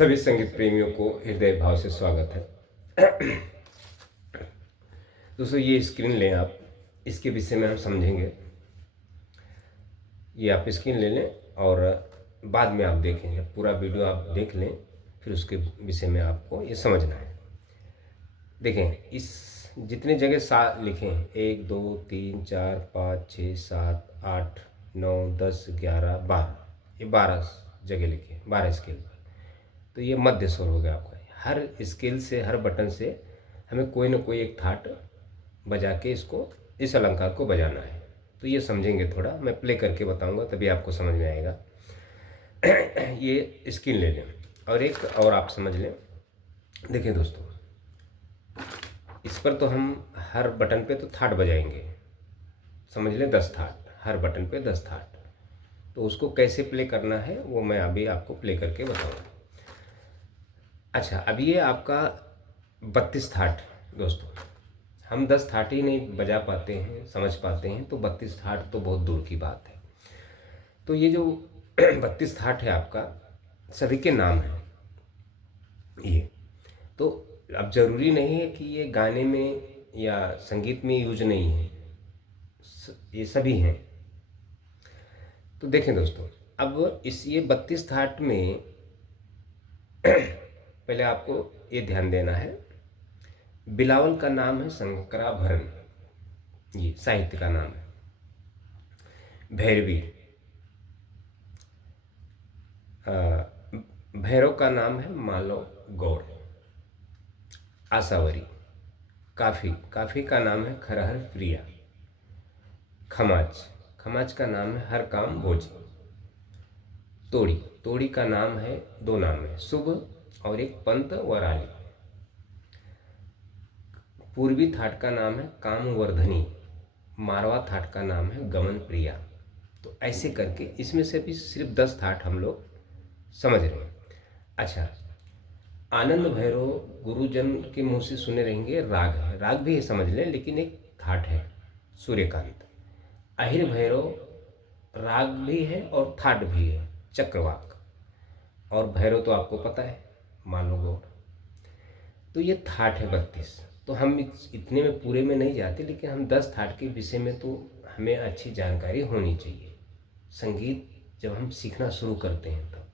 सभी संगीत प्रेमियों को हृदय भाव से स्वागत है। दोस्तों, ये स्क्रीन लें आप, इसके विषय में हम समझेंगे। ये आप स्क्रीन ले लें और बाद में आप देखेंगे, पूरा वीडियो आप देख लें, फिर उसके विषय में आपको ये समझना है। देखें, इस जितने जगह लिखे हैं 1 2 3 4 5 6 7 8 9 10 11 12, ये 12 जगह लिखे हैं, 12 स्केल पर। तो ये मध्य स्वर हो गया आपका। हर स्केल से, हर बटन से हमें कोई ना कोई एक थाट बजा के इसको, इस अलंकार को बजाना है। तो ये समझेंगे, थोड़ा मैं प्ले करके बताऊंगा तभी आपको समझ में आएगा। ये स्केल ले लें और एक और आप समझ लें। देखिए दोस्तों, इस पर तो हम हर बटन पे तो थाट बजाएंगे, समझ लें 10 थाट, हर बटन पे 10 थाट। तो उसको कैसे प्ले करना है वो मैं अभी आपको प्ले करके बताऊंगा। अच्छा, अब ये आपका 32 थाट। दोस्तों, हम 10 थाट ही नहीं बजा पाते हैं, समझ पाते हैं, तो 32 थाट तो बहुत दूर की बात है। तो ये जो 32 थाट है आपका, सभी के नाम हैं ये। तो अब ज़रूरी नहीं है कि ये गाने में या संगीत में यूज नहीं है, ये सभी हैं। तो देखें दोस्तों, अब ये 32 थाट में पहले आपको ये ध्यान देना है, बिलावल का नाम है शंकराभरण, ये साहित्य का नाम है। भैरवी, भैरव का नाम है मालव गौड़। आसावरी, काफी का नाम है खरहर प्रिया। खमाज का नाम है हर काम भोजी। तोड़ी का नाम है, 2 नाम है, शुभ और एक पंत वराली। पूर्वी थाट का नाम है कामवर्धनी। मारवा थाट का नाम है गमन प्रिया। तो ऐसे करके इसमें से भी सिर्फ 10 थाट हम लोग समझ रहे हैं। अच्छा, आनंद भैरव गुरुजन के मुंह से सुने रहेंगे, राग है, राग भी ये समझ लें, लेकिन एक थाट है सूर्यकांत। अहिर भैरव राग भी है और थाट भी है, चक्रवाक। और भैरव तो आपको पता है, मालव गौड़। तो ये थाट है 32। तो हम इतने में पूरे में नहीं जाते, लेकिन हम 10 थाट के विषय में तो हमें अच्छी जानकारी होनी चाहिए। संगीत जब हम सीखना शुरू करते हैं तब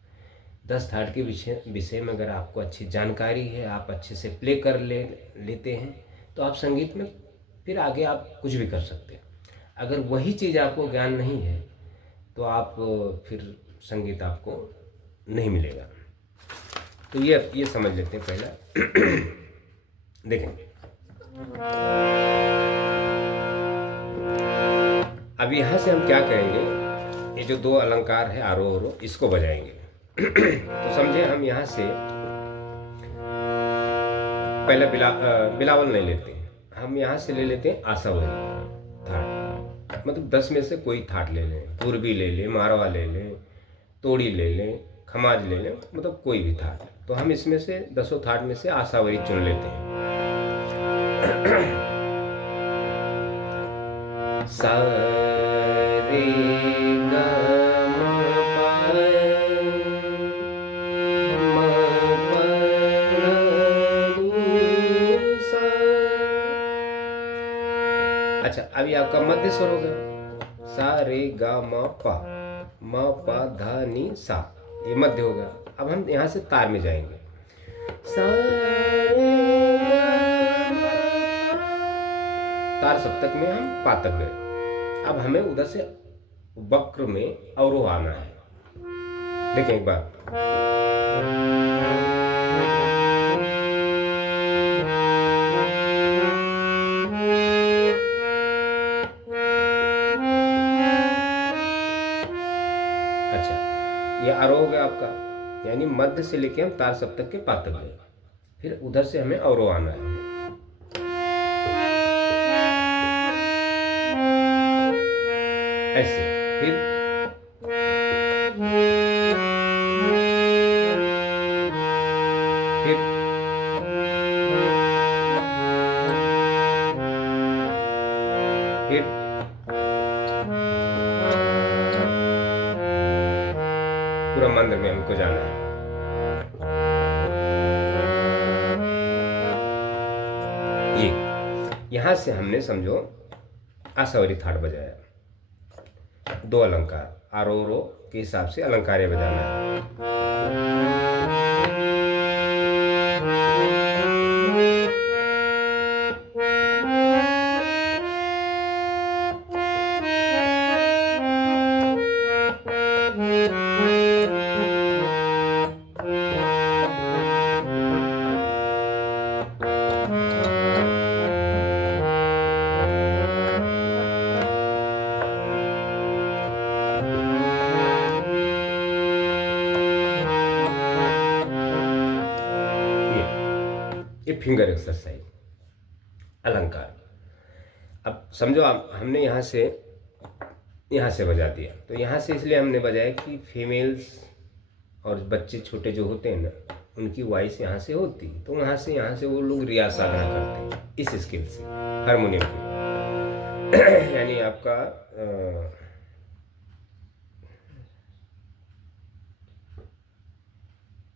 10 थाट के विषय में अगर आपको अच्छी जानकारी है, आप अच्छे से प्ले कर लेते हैं, तो आप संगीत में फिर आगे आप कुछ भी कर सकते हैं। अगर वही चीज़ आपको ज्ञान नहीं है तो आप फिर संगीत आपको नहीं मिलेगा। तो ये समझ लेते हैं पहला। देखें, अब यहाँ से हम क्या करेंगे, ये जो 2 अलंकार है आरोह अवरोह, इसको बजाएंगे। तो समझे, हम यहाँ से पहले बिलावल नहीं लेते हैं, हम यहाँ से ले लेते हैं आसावरी थाट। मतलब 10 में से कोई थाट ले लें, पूर्वी ले लें, मारवा ले लें, तोड़ी ले लें, खमाज ले लें, मतलब कोई भी थाट। तो हम इसमें से 10 थाट में से आसावरी चुन लेते हैं। सा रे गा मा पा मा पा नी सा। अच्छा, अभी आपका मध्य स्वर हो गया, सा रे गा मा पा धा नी सा, ये मध्य हो गया। अब हम यहाँ से तार में जाएंगे, सा रे गा मा पा। तार सप्तक में हम पा तक गए। अब हमें उधर से वक्र में अवरोह आना है। देखें एक बार, अच्छा, ये आरोह हो गया आपका, यानी मध्य से लेके हम तार सप्तक के पा तक गए। फिर उधर से हमें अवरोह आना है, ऐसे। फिर फिर फिर पूरा मंत्र में हमको जाना है। यहाँ से हमने समझो आशावरी थाट बजाया, 2 अलंकार आरो रो के हिसाब से अलंकार बजाना है। ये फिंगर एक्सरसाइज अलंकार। अब समझो आप हमने यहाँ से बजा दिया, तो यहाँ से इसलिए हमने बजाया कि फीमेल्स और बच्चे छोटे जो होते हैं ना, उनकी वॉइस यहाँ से होती, तो यहाँ से वो लोग रियाज साधना करते हैं इस स्किल से, हारमोनियम की। यानी आपका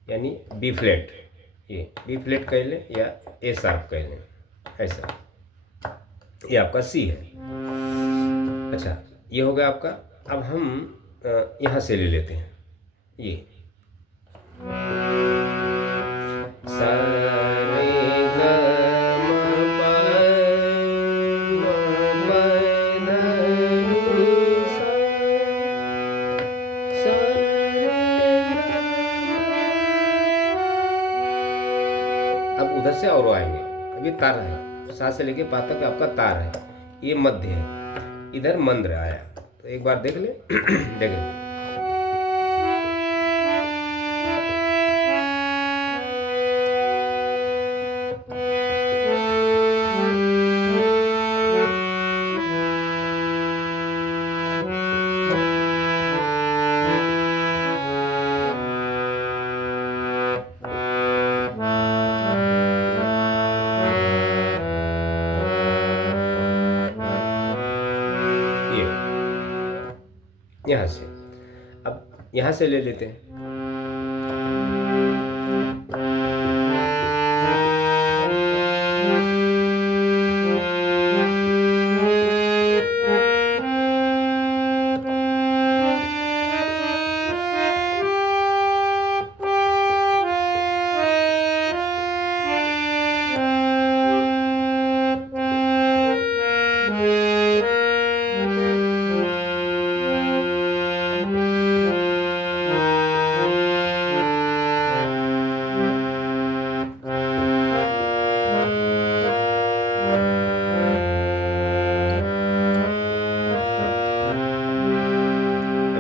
यानी बी फ्लैट, ये बी फ्लैट कह लें या ए शार्प कह लें, ऐसा। ये आपका सी है। अच्छा, ये हो गया आपका। अब हम यहाँ से ले लेते हैं ये सा रे ग म प ध नि सा रे ग। अब उधर से और आएंगे। अब ये तार है, सा से लेके पा तक आपका तार है, ये मध्य है, इधर मंद्र आया। तो एक बार देख ले। देखें यहाँ से। अब यहाँ से ले लेते हैं।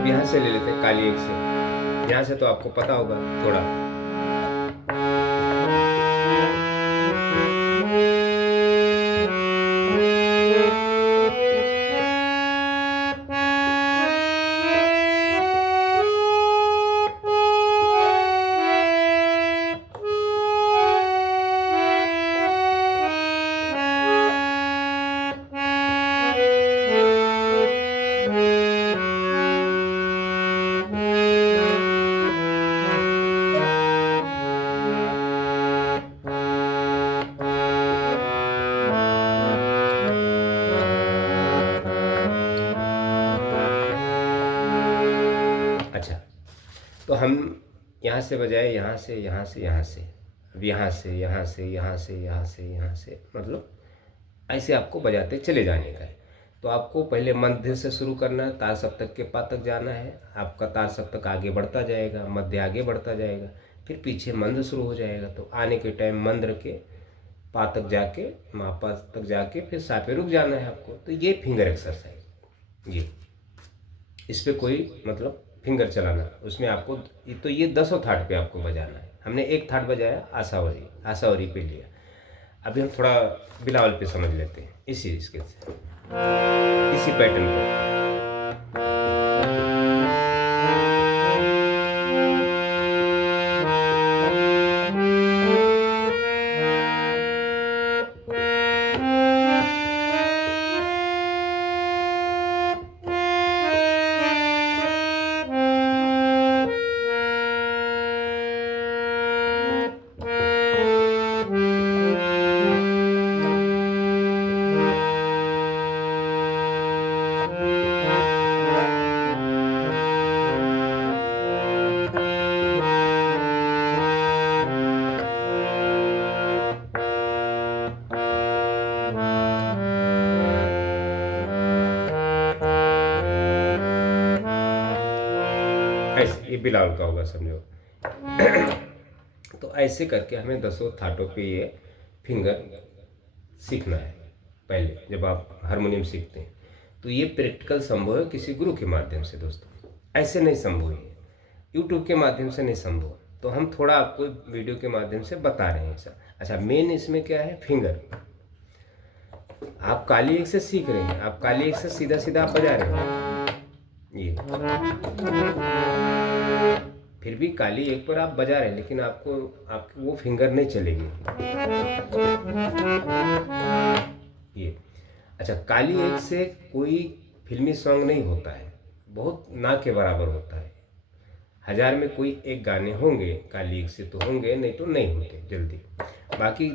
यहाँ से ले लेते हैं काली एक से। यहाँ से तो आपको पता होगा थोड़ा। अच्छा, तो हम यहाँ से बजाए, यहाँ से यहाँ से यहाँ से, अब यहाँ से यहाँ से यहाँ से यहाँ से यहाँ से, मतलब ऐसे आपको बजाते चले जाने का है। तो आपको पहले मध्य से शुरू करना है, तार सप्तक के पा तक जाना है। आपका तार सप्तक आगे बढ़ता जाएगा, मध्य आगे बढ़ता जाएगा, फिर पीछे मंद शुरू हो जाएगा। तो आने के टाइम मंद्र के पा तक जाके, मापा तक जाके फिर सा पे रुक जाना है आपको। तो ये फिंगर एक्सरसाइज, इस पर कोई मतलब फिंगर चलाना, उसमें आपको तो ये 10 थाट पे आपको बजाना है। हमने एक थाट बजाया आशावरी पे लिया। अभी हम थोड़ा बिलावल पे समझ लेते हैं इसी स्केल से, इसी पैटर्न को। ये बिलावल का होगा समझो। तो ऐसे करके हमें 10 थाटों पे ये फिंगर सीखना है पहले जब आप हारमोनियम सीखते हैं। तो ये प्रैक्टिकल संभव है किसी गुरु के माध्यम से दोस्तों, ऐसे नहीं संभव है, यूट्यूब के माध्यम से नहीं संभव। तो हम थोड़ा आपको वीडियो के माध्यम से बता रहे हैं ऐसा। अच्छा, मेन इसमें क्या है, फिंगर। आप काली एक से सीख रहे हैं, आप काली एक से सीधा सीधा आप बजा रहे हैं ये, फिर भी काली एक पर आप बजा रहे हैं, लेकिन आपको आपकी वो फिंगर नहीं चलेगी ये। अच्छा, काली एक से कोई फिल्मी सॉन्ग नहीं होता है, बहुत ना के बराबर होता है। 1000 में कोई एक गाने होंगे काली एक से, तो होंगे, नहीं तो नहीं होते जल्दी। बाकी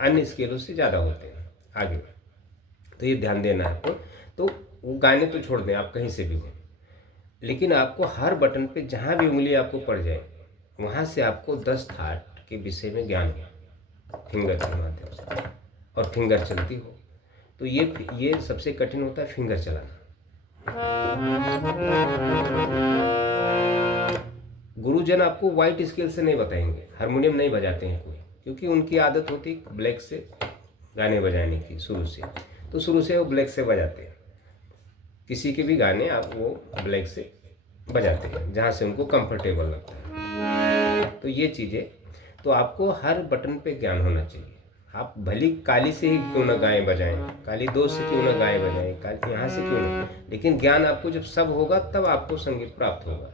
अन्य स्केलों से ज़्यादा होते हैं आगे, तो ये ध्यान देना है आपको। तो वो गाने तो छोड़ दें, आप कहीं से भी हो, लेकिन आपको हर बटन पे जहाँ भी उंगली आपको पड़ जाए वहाँ से आपको 10 थाट के विषय में ज्ञान हो फिंगर के माध्यम से, और फिंगर चलती हो। तो ये सबसे कठिन होता है फिंगर चलाना। गुरुजन आपको वाइट स्केल से नहीं बताएंगे, हारमोनियम नहीं बजाते हैं कोई, क्योंकि उनकी आदत होती है ब्लैक से गाने बजाने की शुरू से, तो शुरू से वो ब्लैक से बजाते हैं। किसी के भी गाने आप वो ब्लैक से बजाते हैं जहाँ से उनको कंफर्टेबल लगता है। तो ये चीज़ें, तो आपको हर बटन पे ज्ञान होना चाहिए। आप भली काली से ही क्यों ना गाएं बजाएं, काली 2 से क्यों ना गाएं बजाएं, काली यहाँ से क्यों ना, लेकिन ज्ञान आपको जब सब होगा तब आपको संगीत प्राप्त होगा।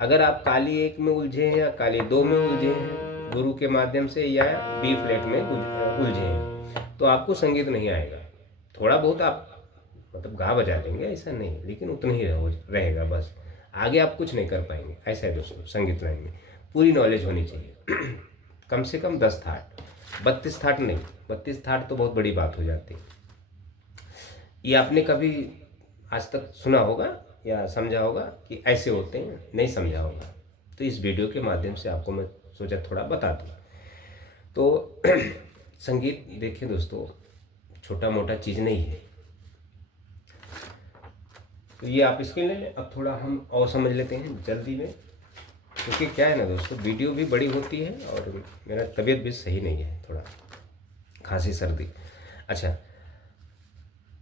अगर आप काली 1 में उलझे हैं या काली 2 में उलझे हैं गुरु के माध्यम से, या बी फ्लैट में उलझे हैं, तो आपको संगीत नहीं आएगा। थोड़ा बहुत आप मतलब गा बजा लेंगे, ऐसा नहीं, लेकिन उतना ही रहेगा बस, आगे आप कुछ नहीं कर पाएंगे। ऐसा है दोस्तों, संगीत लाइन में पूरी नॉलेज होनी चाहिए। कम से कम 10 थाट, 32 थाट नहीं, 32 थाट तो बहुत बड़ी बात हो जाती है। ये आपने कभी आज तक सुना होगा या समझा होगा कि ऐसे होते हैं, नहीं समझा होगा, तो इस वीडियो के माध्यम से आपको मैं सोचा थोड़ा बता दूँ। तो संगीत देखिए दोस्तों, छोटा मोटा चीज़ नहीं है। तो ये आप स्क्रीन ले लें। अब थोड़ा हम और समझ लेते हैं जल्दी में, क्योंकि क्या है ना दोस्तों, वीडियो भी बड़ी होती है और मेरा तबीयत भी सही नहीं है, थोड़ा खांसी सर्दी। अच्छा,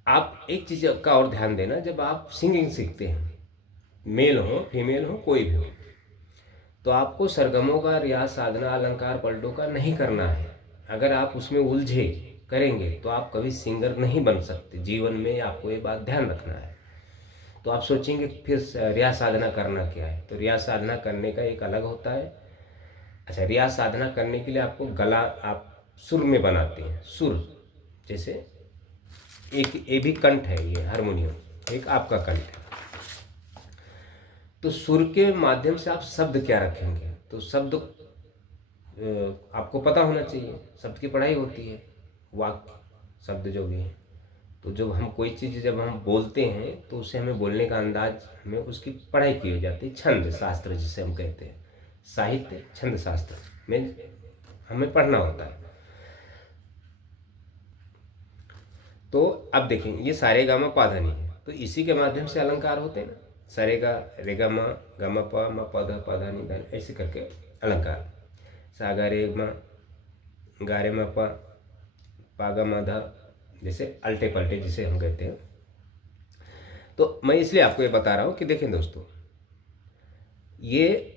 आप एक चीज़ का और ध्यान देना, जब आप सिंगिंग सीखते हैं, मेल हो फीमेल हो कोई भी हो, तो आपको सरगमों का रियाज, साधना, अलंकार, पलटों का नहीं करना है। अगर आप उसमें उलझे करेंगे तो आप कभी सिंगर नहीं बन सकते जीवन में, आपको ये बात ध्यान रखना है। तो आप सोचेंगे फिर रियाज साधना करना क्या है, तो रियाज साधना करने का एक अलग होता है। अच्छा, रियाज साधना करने के लिए आपको गला आप सुर में बनाते हैं, सुर जैसे एक ए भी कंठ है, ये हारमोनियम एक आपका कंठ है, तो सुर के माध्यम से आप शब्द क्या रखेंगे, तो शब्द आपको पता होना चाहिए। शब्द की पढ़ाई होती है, वाक्य शब्द जो भी है। तो जब हम कोई चीज़ जब हम बोलते हैं तो उससे हमें बोलने का अंदाज, हमें उसकी पढ़ाई की हो जाती है। छंद शास्त्र जिसे हम कहते हैं, साहित्य छंद शास्त्र में हमें पढ़ना होता है। तो अब देखें, ये सारे गामा पा धा नी है, तो इसी के माध्यम से अलंकार होते हैं ना, सारे गा रे गा मा पा मा पा धा नी धा, ऐसे करके अलंकार। सा गा रे मा पा गा मा धा, जैसे अल्टे पलटे जिसे हम कहते हैं। तो मैं इसलिए आपको ये बता रहा हूँ कि देखें दोस्तों, ये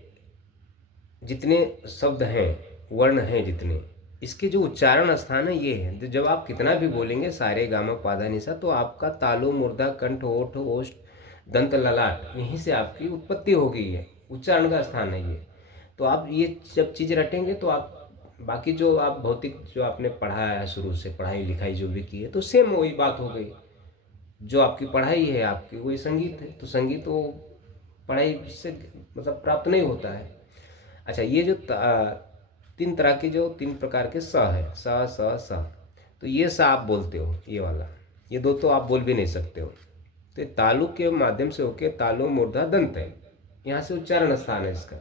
जितने शब्द हैं, वर्ण हैं जितने, इसके जो उच्चारण स्थान है ये है। तो जब आप कितना भी बोलेंगे सारे गामा पाधा निशा, तो आपका तालु, मुर्दा, कंठ, ओठ, ओष्ठ, दंत, ललाट, यहीं से आपकी उत्पत्ति हो गई है, उच्चारण का स्थान है ये। तो आप ये जब चीज़ रटेंगे तो आप बाकी जो आप भौतिक जो आपने पढ़ा है शुरू से, पढ़ाई लिखाई जो भी की है, तो सेम वही बात हो गई। जो आपकी पढ़ाई है आपकी वही संगीत है, तो संगीत वो पढ़ाई से मतलब प्राप्त नहीं होता है। अच्छा, ये जो 3 तरह के, जो 3 प्रकार के स है, स स स, तो ये स आप बोलते हो, ये वाला, ये 2 तो आप बोल भी नहीं सकते हो। तो ये तालु के माध्यम से होके तालु, मूर्धा, दंत है, यहाँ से उच्चारण स्थान है इसका।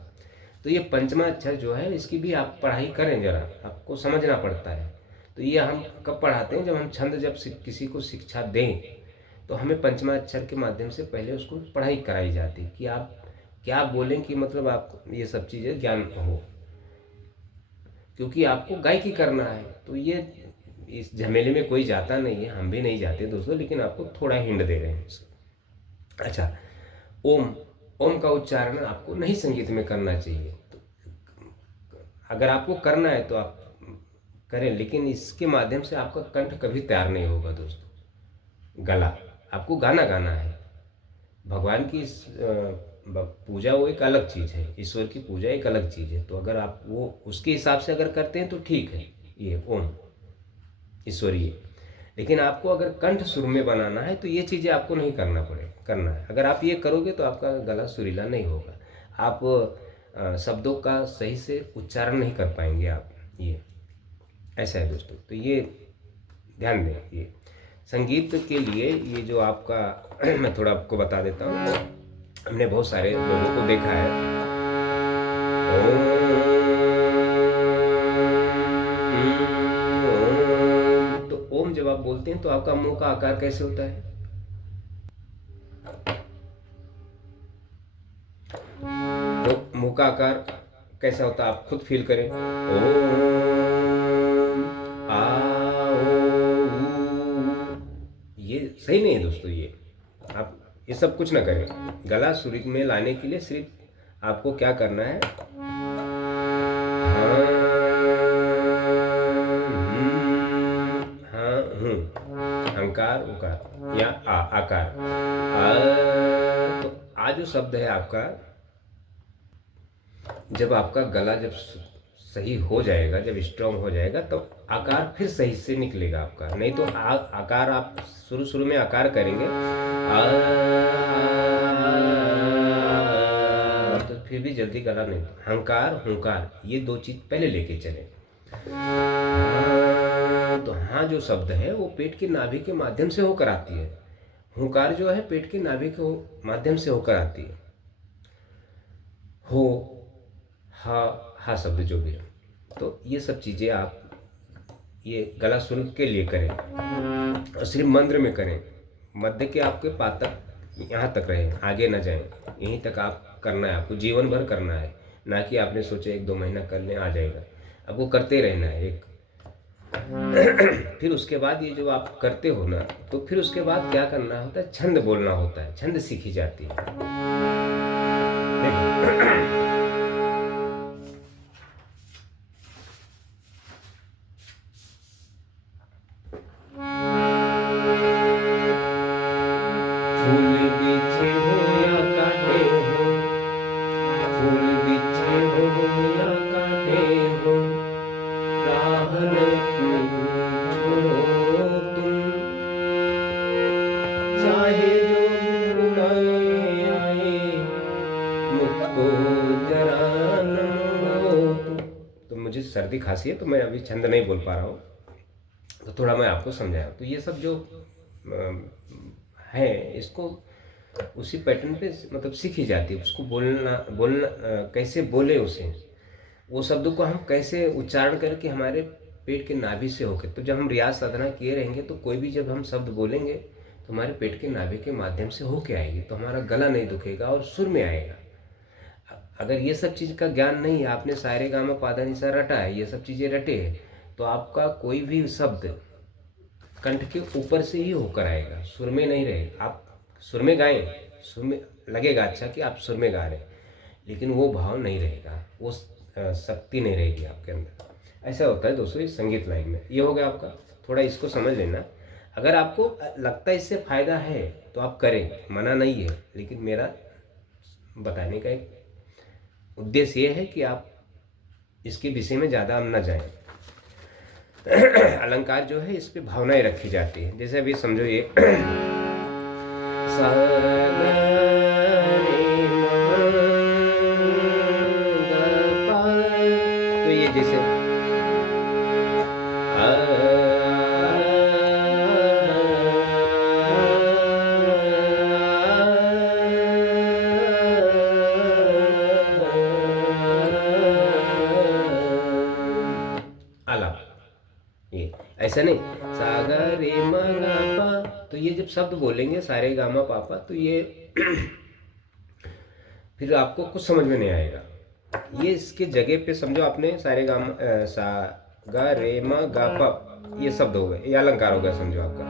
तो ये पंचमा अक्षर जो है, इसकी भी आप पढ़ाई करें, जरा आपको समझना पड़ता है। तो ये हम कब पढ़ाते हैं, जब हम छंद जब किसी को शिक्षा दें, तो हमें पंचमा अक्षर के माध्यम से पहले उसको पढ़ाई कराई जाती है कि आप क्या बोलें कि मतलब आपको ये सब चीज़ें ज्ञान हो, क्योंकि आपको गायकी करना है। तो ये इस झमेले में कोई जाता नहीं है, हम भी नहीं जाते दोस्तों, लेकिन आपको थोड़ा हिंट दे रहे हैं इसको। अच्छा, ओम, ओम का उच्चारण आपको नहीं संगीत में करना चाहिए। तो अगर आपको करना है तो आप करें, लेकिन इसके माध्यम से आपका कंठ कभी तैयार नहीं होगा दोस्तों। गला आपको गाना गाना है। भगवान की पूजा वो एक अलग चीज़ है, ईश्वर की पूजा एक अलग चीज़ है। तो अगर आप वो उसके हिसाब से अगर करते हैं तो ठीक है, ये ओम ईश्वरीय। लेकिन आपको अगर कंठ सुर में बनाना है तो ये चीज़ें आपको नहीं करना है। अगर आप ये करोगे तो आपका गला सुरीला नहीं होगा, आप शब्दों का सही से उच्चारण नहीं कर पाएंगे आप। ये ऐसा है दोस्तों। तो ये ध्यान दें। ये संगीत के लिए ये जो आपका मैं थोड़ा आपको बता देता हूँ। हमने बहुत सारे लोगों को देखा है, ओम, तो ओम जब आप बोलते हैं तो आपका मुंह का आकार कैसे होता है? तो मुंह का आकार कैसा होता है आप खुद फील करें। ओम, आ, ओ, ऊ। ये सही नहीं है दोस्तों। ये आप ये सब कुछ ना करें। गला सुर में लाने के लिए सिर्फ आपको क्या करना है, हाँ, हाँ, अंकार उकार या आकार। तो आ जो शब्द है आपका, जब आपका गला जब सही हो जाएगा, जब स्ट्रांग हो जाएगा, तब तो आकार फिर सही से निकलेगा आपका। नहीं तो आकार आप शुरू में आकार करेंगे तो फिर भी जल्दी गला नहीं। हंकार हुंकार ये दो चीज पहले लेके चले। तो हाँ जो शब्द है वो पेट की नाभि के माध्यम से होकर आती है। हुंकार जो है पेट की नाभि के माध्यम से होकर आती है। हो, हा शब्द जो भी है। तो ये सब चीज़ें आप ये गला सुन के लिए करें और सिर्फ मंद्र में करें। मध्य के आपके पातक यहाँ तक रहे, आगे ना जाएं। यहीं तक आप करना है, आपको जीवन भर करना है। ना कि आपने सोचे 1-2 महीना कर लें आ जाएगा, आपको करते रहना है एक। फिर उसके बाद ये जो आप करते हो ना, तो फिर उसके बाद क्या करना होता है, छंद बोलना होता है, छंद सीखी जाती है। फूल बिछे हो या काटे हो, फूल बिछे हो या काटे हो, राह नहीं छोड़ो तुम, चाहे जो रुलाए आए मुझको जरा न मोड़ो तुम। तो मुझे सर्दी खांसी है तो मैं अभी छंद नहीं बोल पा रहा हूँ, तो थोड़ा मैं आपको समझाया। तो ये सब जो है इसको उसी पैटर्न पे मतलब सीखी जाती है। उसको बोलना कैसे बोले उसे, वो शब्द को हम कैसे उच्चारण करके हमारे पेट के नाभि से होकर। तो जब हम रियाज साधना किए रहेंगे तो कोई भी जब हम शब्द बोलेंगे तो हमारे पेट के नाभि के माध्यम से होके आएगी, तो हमारा गला नहीं दुखेगा और सुर में आएगा। अगर ये सब चीज़ का ज्ञान नहीं है, आपने सारे गामा पाधा निसा रटा है, ये सब चीज़ें रटे हैं, तो आपका कोई भी शब्द कंठ के ऊपर से ही होकर आएगा, सुर में नहीं रहेगा। आप सुर में गाएं, सुर में लगेगा अच्छा कि आप सुर में गा रहे हैं, लेकिन वो भाव नहीं रहेगा, वो शक्ति नहीं रहेगी आपके अंदर। ऐसा होता है दोस्तों इस संगीत लाइन में। ये हो गया आपका, थोड़ा इसको समझ लेना। अगर आपको लगता है इससे फ़ायदा है तो आप करें, मना नहीं है, लेकिन मेरा बताने का एक उद्देश्य ये है कि आप इसके विषय में ज़्यादा हम न जाएं। अलंकार जो है इस पे भावनाएं रखी जाती है। जैसे अभी समझो ये तो ये जैसे आलाप, ये ऐसा नहीं सागा रे मा गा पा। तो ये जब शब्द बोलेंगे सारे गामा पापा, तो ये फिर आपको कुछ समझ में नहीं आएगा। ये इसके जगह पे समझो आपने सारे गा सा गा रे म गा प, ये शब्द हो गए, ये अलंकार हो गया समझो आपका।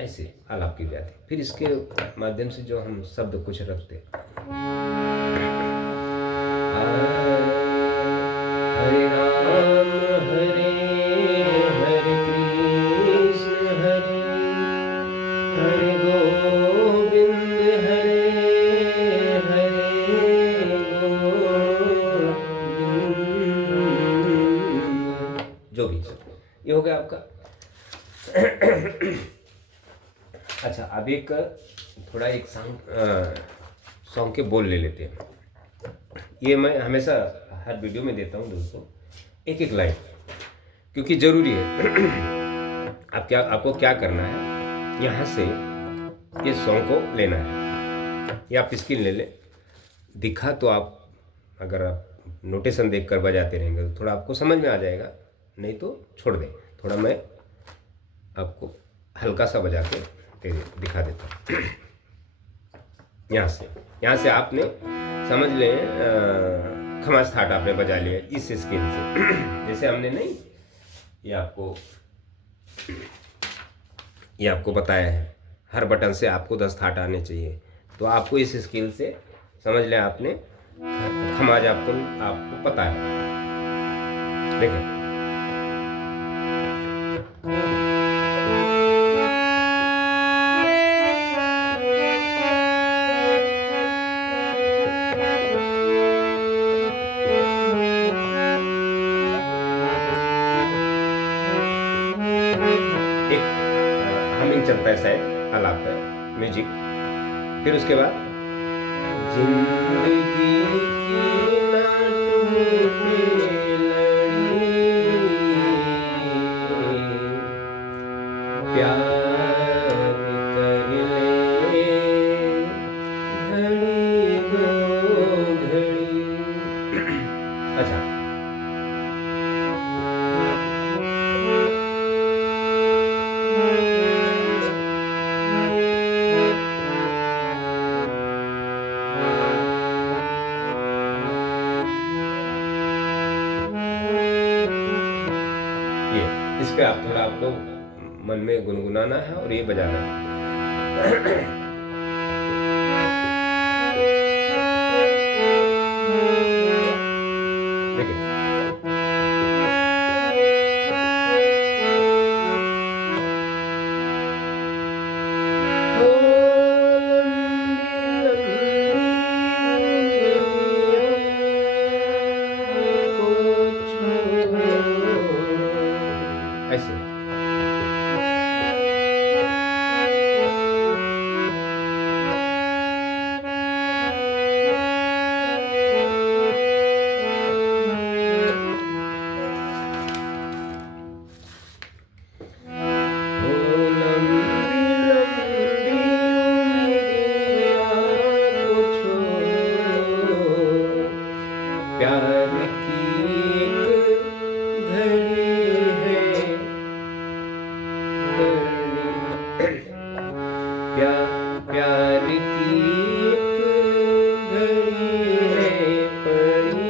ऐसे आलाप की जाती है। फिर इसके माध्यम से जो हम शब्द कुछ रखते हैं, हरे राम हरे हरे कृष्ण हरे हरे गोविंद हरे हरे गोविंद, जो भी ये हो गया आपका। अच्छा, अब एक थोड़ा एक सॉन्ग के बोल ले लेते हैं। ये मैं हमेशा हर वीडियो में देता हूँ दोस्तों, एक एक लाइन, क्योंकि ज़रूरी है। आपको क्या करना है, यहाँ से ये सॉन्ग को लेना है, या आप स्क्रीन ले लें। दिखा तो आप, अगर आप नोटेशन देख कर बजाते रहेंगे तो थोड़ा आपको समझ में आ जाएगा, नहीं तो छोड़ दें। थोड़ा मैं आपको हल्का सा बजा के दिखा देता हूँ। यहाँ से आपने समझ लें, खमास थाट आपने बजा लिया इस स्केल से। जैसे हमने नहीं, ये आपको बताया है, हर बटन से आपको 10 थाट आने चाहिए। तो आपको इस स्केल से समझ लें आपने खमाज आपको पता है। देखें, चलता है शायद आलाप है म्यूजिक। फिर उसके बाद जिंदगी की ना टूटे लड़ी, प्यार कर ले घड़ी दो घड़ी। अच्छा, इस पे आप थोड़ा आपको मन में गुनगुनाना है और ये बजाना है। ऐसे प्यार की एक घड़ी है, प्यार की एक घड़ी है पड़ी,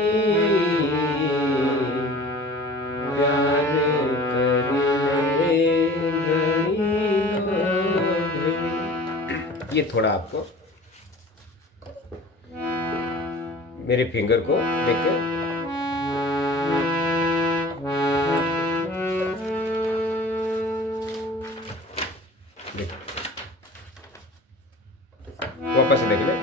प्यार कर ले घड़ी दो घड़ी। ये थोड़ा आपको मेरे फिंगर को देखकर देखो, वापस से देख ले।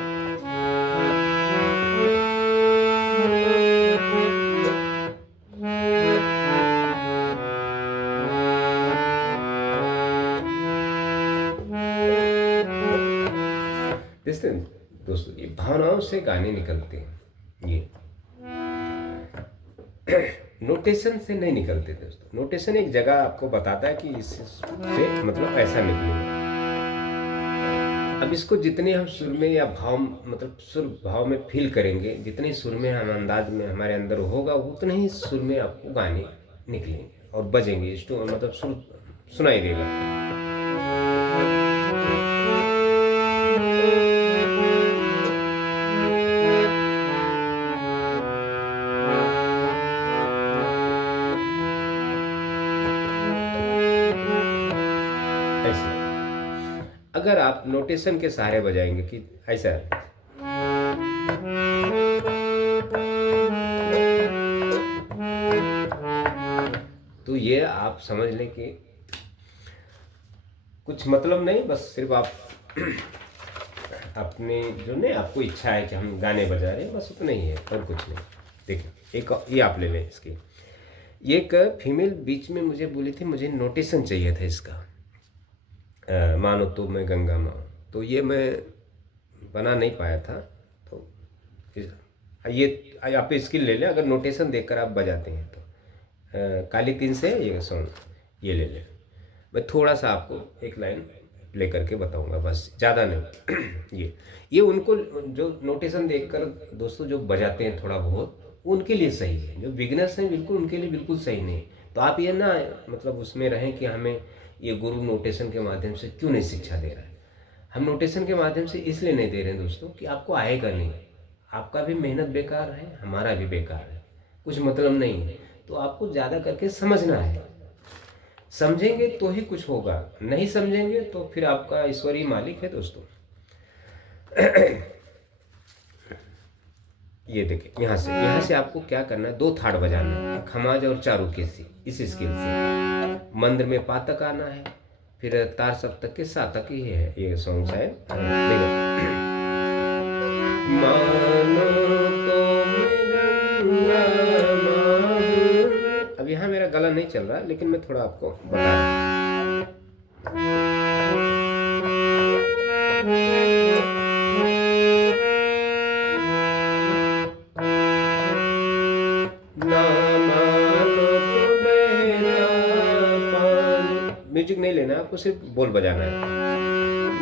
दोस्तों, ये भावनाओं से गाने निकलते हैं, ये नोटेशन से नहीं निकलते दोस्तों। नोटेशन एक जगह आपको बताता है कि इससे मतलब ऐसा निकलेगा। अब इसको जितने हम सुर में या भाव मतलब सुर भाव में फील करेंगे, जितने सुर में हम अंदाज में हमारे अंदर होगा, उतने ही सुर में आपको गाने निकलेंगे और बजेंगे, मतलब सुर सुनाई देगा। ऐसे अगर आप नोटेशन के सहारे बजाएंगे कि ऐसा, तो ये आप समझ लें कि कुछ मतलब नहीं, बस सिर्फ आप अपने जो नहीं आपको इच्छा है कि हम गाने बजा रहे हैं, बस उतना ही है और कुछ नहीं। देखिए एक ये आप ले लें इसकी, ये एक फीमेल बीच में मुझे बोली थी मुझे नोटेशन चाहिए था इसका, मानो तो मैं गंगा माँ, तो ये मैं बना नहीं पाया था। तो ये आप स्किल ले लें, अगर नोटेशन देखकर आप बजाते हैं तो काली तीन से ये सॉन्ग ये ले लें। मैं थोड़ा सा आपको एक लाइन प्ले करके बताऊंगा, बस ज़्यादा नहीं। ये उनको जो नोटेशन देखकर दोस्तों जो बजाते हैं थोड़ा बहुत, उनके लिए सही है। जो बिगिनर्स हैं बिल्कुल उनके लिए बिल्कुल सही नहीं। तो आप ये ना मतलब उसमें रहें कि हमें ये गुरु नोटेशन के माध्यम से क्यों नहीं शिक्षा दे रहा है। हम नोटेशन के माध्यम से इसलिए नहीं दे रहे हैं दोस्तों कि आपको आएगा नहीं, आपका भी मेहनत बेकार है, हमारा भी बेकार है, कुछ मतलब नहीं है। तो आपको ज़्यादा करके समझना है, समझेंगे तो ही कुछ होगा, नहीं समझेंगे तो फिर आपका ईश्वर ही मालिक है दोस्तों। ये देखिए यहाँ से आपको क्या करना है, 2 थाट बजाना है, खमाज और चारुकेसी, इस स्केल से मंद्र में पा तक आना है, फिर तार सप्तक के सा तक ही है ये सॉन्ग शायद। देखो मानो तो मैं गंगा माँ, अब यहाँ मेरा गला नहीं चल रहा लेकिन मैं थोड़ा आपको बता रहा हूँ। म्यूजिक नहीं लेना, आपको सिर्फ बोल बजाना है।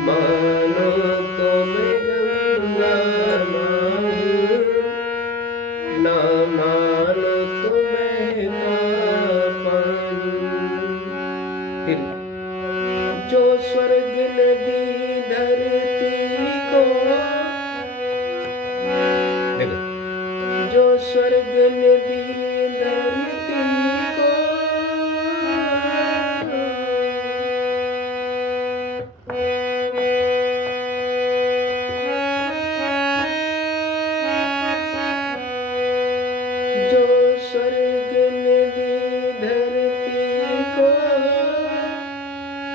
मानो तो मैं गंगा माँ, ना मानो तो मैं पानी। फिर जो स्वर्ग नदी धरती को, देखो जो स्वर्ग नदी धरती को, जो स्वर्ग नदी धरती को,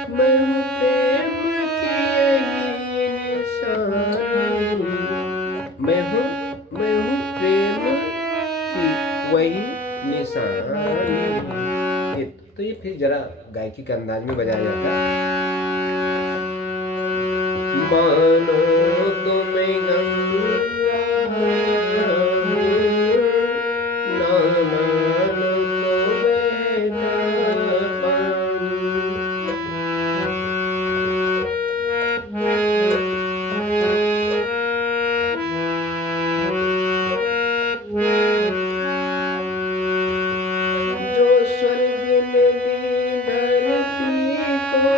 मैं हूँ प्रेम की यही निशानी, मैं हूँ प्रेम की वही निशानी। तो ये फिर जरा गायकी के अंदाज में बजाया जाता है। मानो तुम्हें गंगा ना मानो तो बहता पानी। जो स्वर्ग नदी धरती को,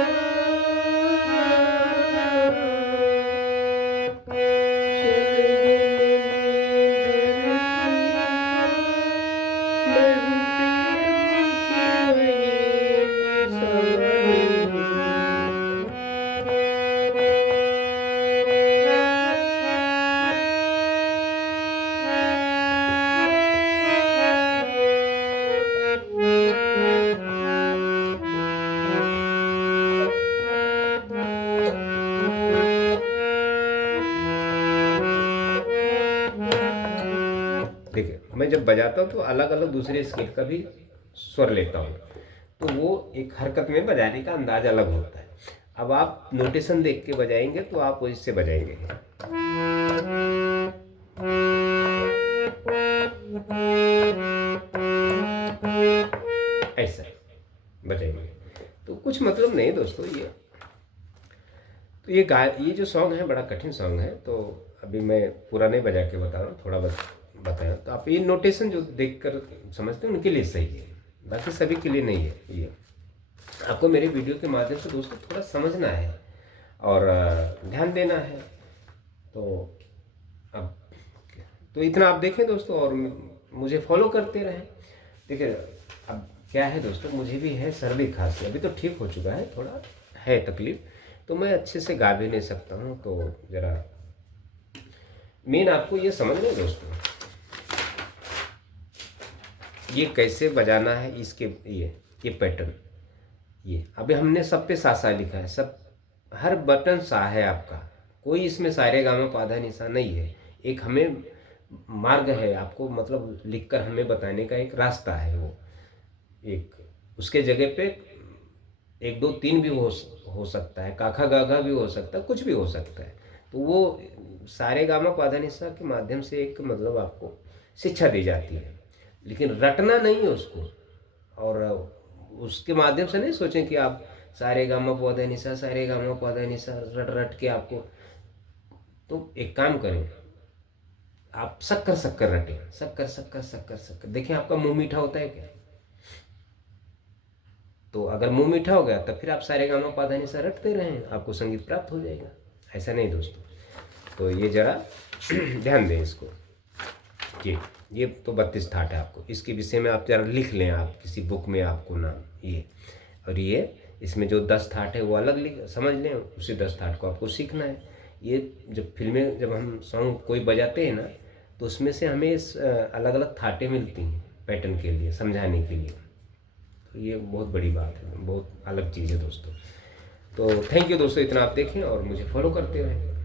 देखिए मैं जब बजाता हूँ तो अलग अलग दूसरे स्केल का भी स्वर लेता हूँ, तो वो एक हरकत में बजाने का अंदाज अलग होता है। अब आप नोटेशन देख के बजाएंगे तो आप वो इससे बजाएंगे, ऐसा बजाएंगे, तो कुछ मतलब नहीं दोस्तों ये। तो ये जो सॉन्ग है बड़ा कठिन सॉन्ग है, तो अभी मैं पूरा नहीं बजा के बता रहा हूँ, थोड़ा बताया। तो आप ये नोटेशन जो देख कर समझते हैं उनके लिए सही है, बाकी सभी के लिए नहीं है। ये आपको मेरे वीडियो के माध्यम से दोस्तों थोड़ा समझना है और ध्यान देना है। तो अब तो इतना आप देखें दोस्तों और मुझे फॉलो करते रहें। देखिए अब क्या है दोस्तों, मुझे भी है सर्दी खांसी, अभी तो ठीक हो चुका है, थोड़ा है तकलीफ, तो मैं अच्छे से गा भी नहीं सकता हूँ। तो ज़रा मेन आपको ये समझना है दोस्तों, ये कैसे बजाना है, इसके ये पैटर्न, ये अभी हमने सब पे सा सा लिखा है, सब हर बटन सा है आपका, कोई इसमें सारे गामा पाधा निशा नहीं है। एक हमें मार्ग है आपको, मतलब लिखकर हमें बताने का एक रास्ता है, वो एक उसके जगह पे 1 2 3 भी हो सकता है, काखा गागा भी हो सकता है, कुछ भी हो सकता है। तो वो सारे गामा पाधा निशा के माध्यम से एक मतलब आपको शिक्षा दी जाती है, लेकिन रटना नहीं है उसको। और उसके माध्यम से नहीं सोचें कि आप सारे गामा पाधा निशा सारे गामा पाधा निशा रट रट के आपको। तो एक काम करें, आप शक्कर शक्कर रटें, शक्कर शक्कर शक्कर शक्कर। देखें आपका मुंह मीठा होता है क्या? तो अगर मुंह मीठा हो गया तब फिर आप सारे गामा पाधा निशा रटते रहें, आपको संगीत प्राप्त हो जाएगा। ऐसा नहीं दोस्तों, तो ये जरा ध्यान दें इसको। ये तो 32 ठाट है, आपको इसके विषय में आप जरा लिख लें, आप किसी बुक में आपको नाम ये, और ये इसमें जो 10 ठाट है वो अलग लिख समझ लें, उसी 10 ठाट को आपको सीखना है। ये जब फिल्में जब हम सॉन्ग कोई बजाते हैं ना, तो उसमें से हमें अलग अलग थाटें मिलती हैं पैटर्न के लिए, समझाने के लिए। तो ये बहुत बड़ी बात है, बहुत अलग चीज़ है दोस्तों। तो थैंक यू दोस्तों, इतना आप देखें और मुझे फॉलो करते रहें।